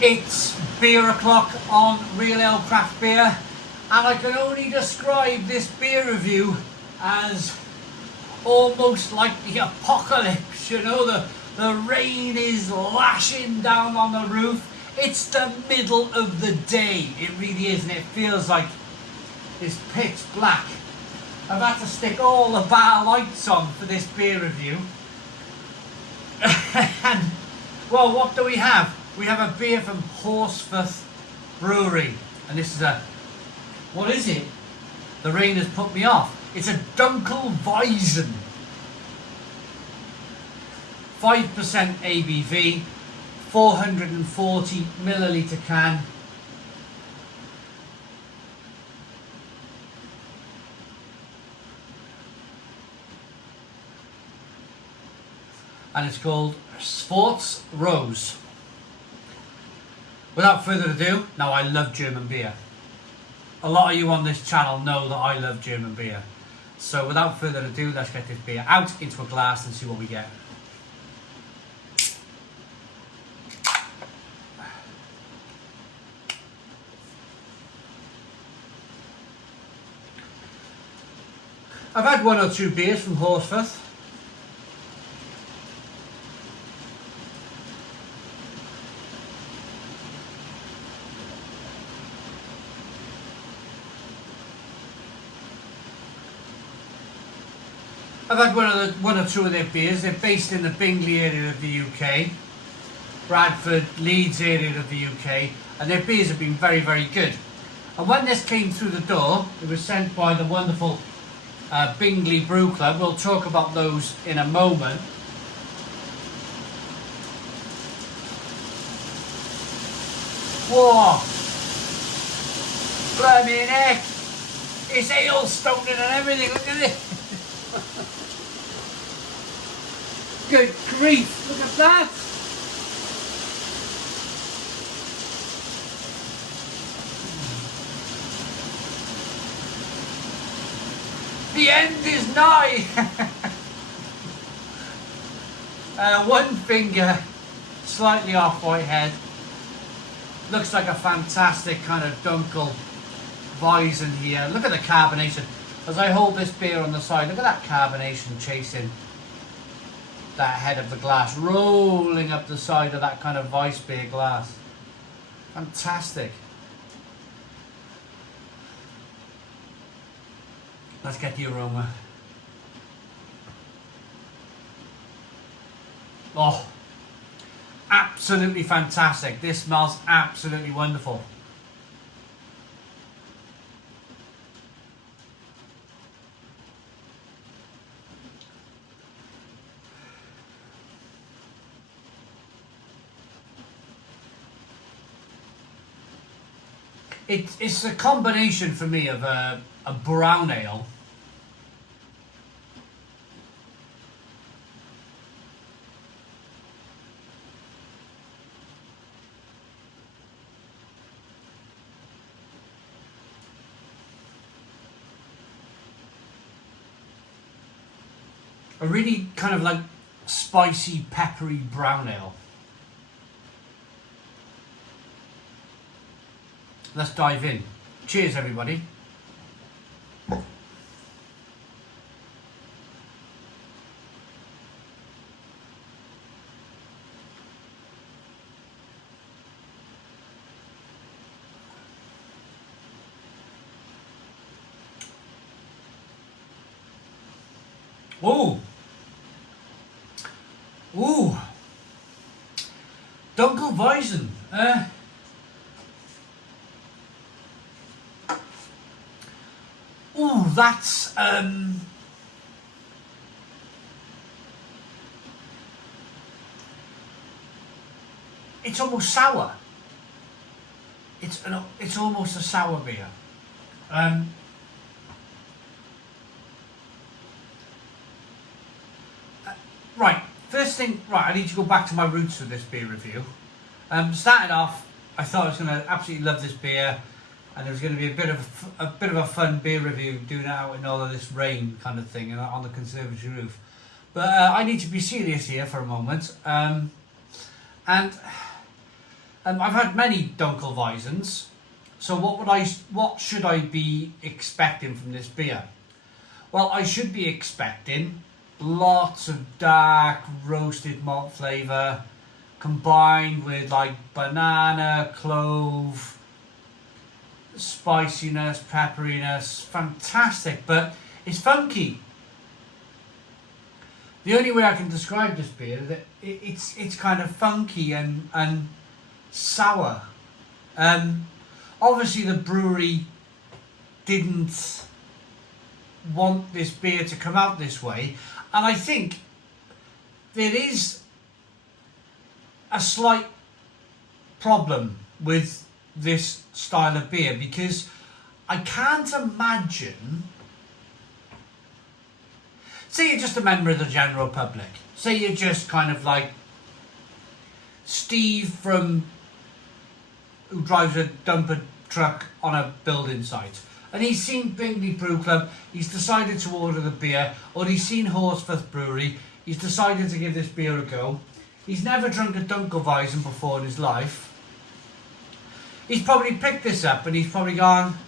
It's beer o'clock on Real Ale Craft Beer, and I can only describe this beer review as almost like the apocalypse. You know, the rain is lashing down on the roof. It's the middle of the day. It really is, and it feels like it's pitch black. I've had to stick all the bar lights on for this beer review. And, well, what do we have? We have a beer from Horsforth Brewery. And this is a... what is it? The rain has put me off. It's a Dunkelweizen. 5% ABV. 440 milliliter can. And it's called Horsforth Schwarz. Without further ado, now I love German beer. A lot of you on this channel know that I love German beer. So without further ado, let's get this beer out into a glass and see what we get. I've had one or two beers from Horsforth. I've had one or two of their beers. They're based in the Bingley area of the UK, Bradford, Leeds area of the UK, and their beers have been very, very good. And when this came through the door, it was sent by the wonderful Bingley Brew Club. We'll talk about those in a moment. Whoa! Bloody heck! It's hailstoning and everything, look at it! Good grief, look at that! The end is nigh! One finger slightly off my head. Looks like a fantastic kind of Dunkelweizen here. Look at the carbonation. As I hold this beer on the side, look at that carbonation chasing that head of the glass, rolling up the side of that kind of Weiss beer glass. Fantastic. Let's get the aroma. Oh, absolutely fantastic. This smells absolutely wonderful. It's a combination for me of a brown ale a really kind of like spicy, peppery brown ale. Let's dive in. Cheers, everybody. Ooh. Ooh. Dunkelweizen. Ooh, that's it's almost sour. It's almost a sour beer. Right, first thing, right, I need to go back to my roots with this beer review. Starting off, I thought I was going to absolutely love this beer, and there was going to be a bit of a fun beer review, doing it out in all of this rain kind of thing, and on the conservatory roof. But I need to be serious here for a moment, and I've had many Dunkelweizens, so what should I be expecting from this beer? Well, I should be expecting lots of dark roasted malt flavour combined with like banana, clove, spiciness, pepperiness. Fantastic, but it's funky. The only way I can describe this beer is that it's kind of funky and sour. Obviously the brewery didn't want this beer to come out this way, and I think there is a slight problem with this style of beer, because I can't imagine, say you're just a member of the general public, say you're just kind of like Steve who drives a dumper truck on a building site, and he's seen Bingley Brew Club, he's decided to order the beer, or he's seen Horsforth Brewery, he's decided to give this beer a go. He's never drunk a Dunkelweizen before in his life. He's probably picked this up and he's probably gone,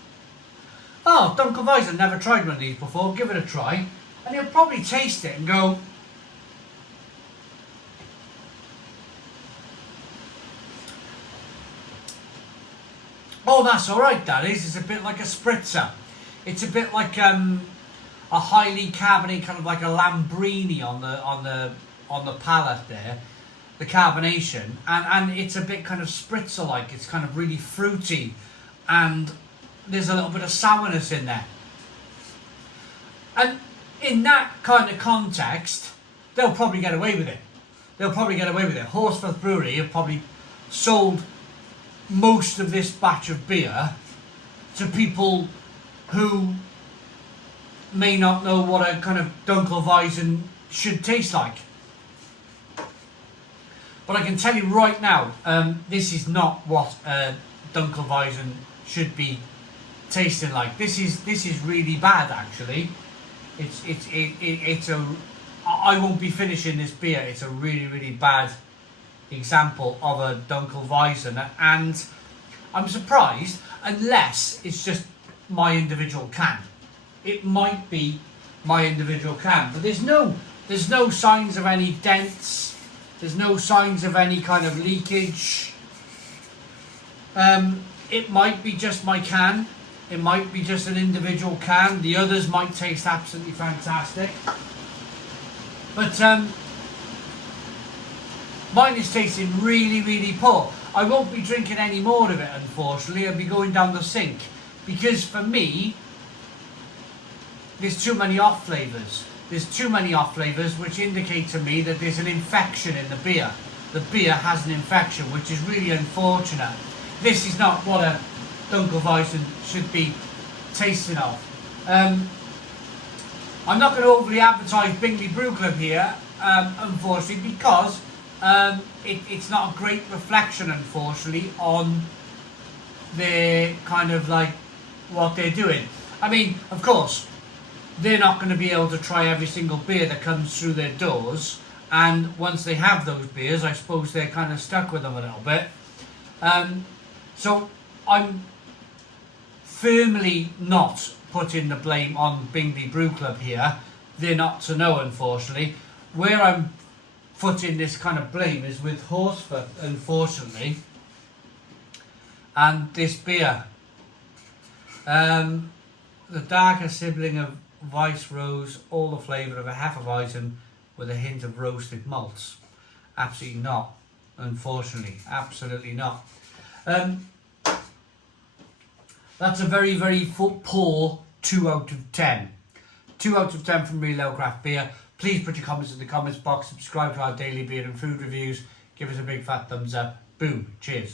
oh, Dunkelweizen, never tried one of these before, give it a try. And he'll probably taste it and go, oh, that's alright, that is. It's a bit like a spritzer. It's a bit like a highly carbonated, kind of like a Lambrini on the palate there. The carbonation, and it's a bit kind of spritzer like. It's kind of really fruity, and there's a little bit of sourness in there. And in that kind of context, they'll probably get away with it. Horsforth Brewery have probably sold most of this batch of beer to people who may not know what a kind of Dunkelweizen should taste like. But I can tell you right now, this is not what Dunkelweizen should be tasting like. This is really bad, actually. I won't be finishing this beer. It's a really, really bad example of a Dunkelweizen, and I'm surprised, unless it's just my individual can. It might be my individual can, but there's no signs of any dents. There's no signs of any kind of leakage. It might be just my can. It might be just an individual can. The others might taste absolutely fantastic. But mine is tasting really, really poor. I won't be drinking any more of it, unfortunately. I'll be going down the sink. Because for me, there's too many off flavours. There's too many off flavours, which indicate to me that there's an infection in the beer. The beer has an infection, which is really unfortunate. This is not what a Dunkelweizen should be tasting of. I'm not going to overly advertise Bingley Brew Club here, unfortunately, because it's not a great reflection, unfortunately, on their kind of like what they're doing. I mean, of course, they're not going to be able to try every single beer that comes through their doors, and once they have those beers, I suppose they're kind of stuck with them a little bit. So I'm firmly not putting the blame on Bingley Brew Club here. They're not to know, unfortunately. Where I'm putting this kind of blame is with Horsforth, unfortunately, and this beer. The darker sibling of Weiss Rose, all the flavour of a Hefeweizen with a hint of roasted malts. Absolutely not, unfortunately, absolutely not. That's a very, very poor 2 out of 10. 2 out of 10 from Real Ale Craft Beer. Please put your comments in the comments box, subscribe to our daily beer and food reviews, give us a big fat thumbs up. Boom, cheers.